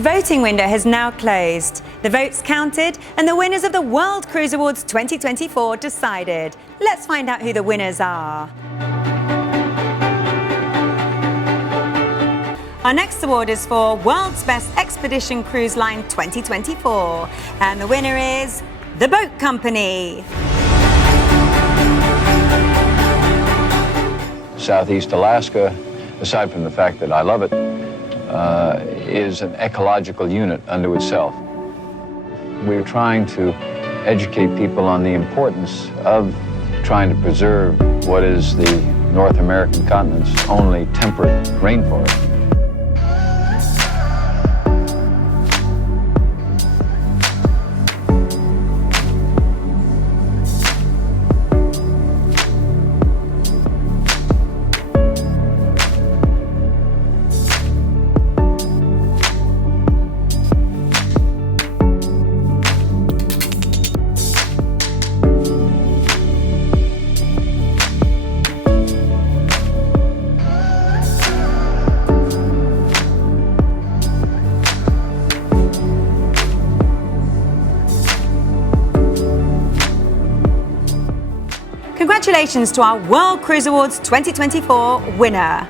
The voting window has now closed. The votes counted and the winners of the World Cruise Awards 2024 decided. Let's find out who the winners are. Our next award is for World's Best Expedition Cruise Line 2024. And the winner is The Boat Company. Southeast Alaska, aside from the fact that I love it, is an ecological unit unto itself. We're trying to educate people on the importance of trying to preserve what is the North American continent's only temperate rainforest. Congratulations to our World Cruise Awards 2024 winner.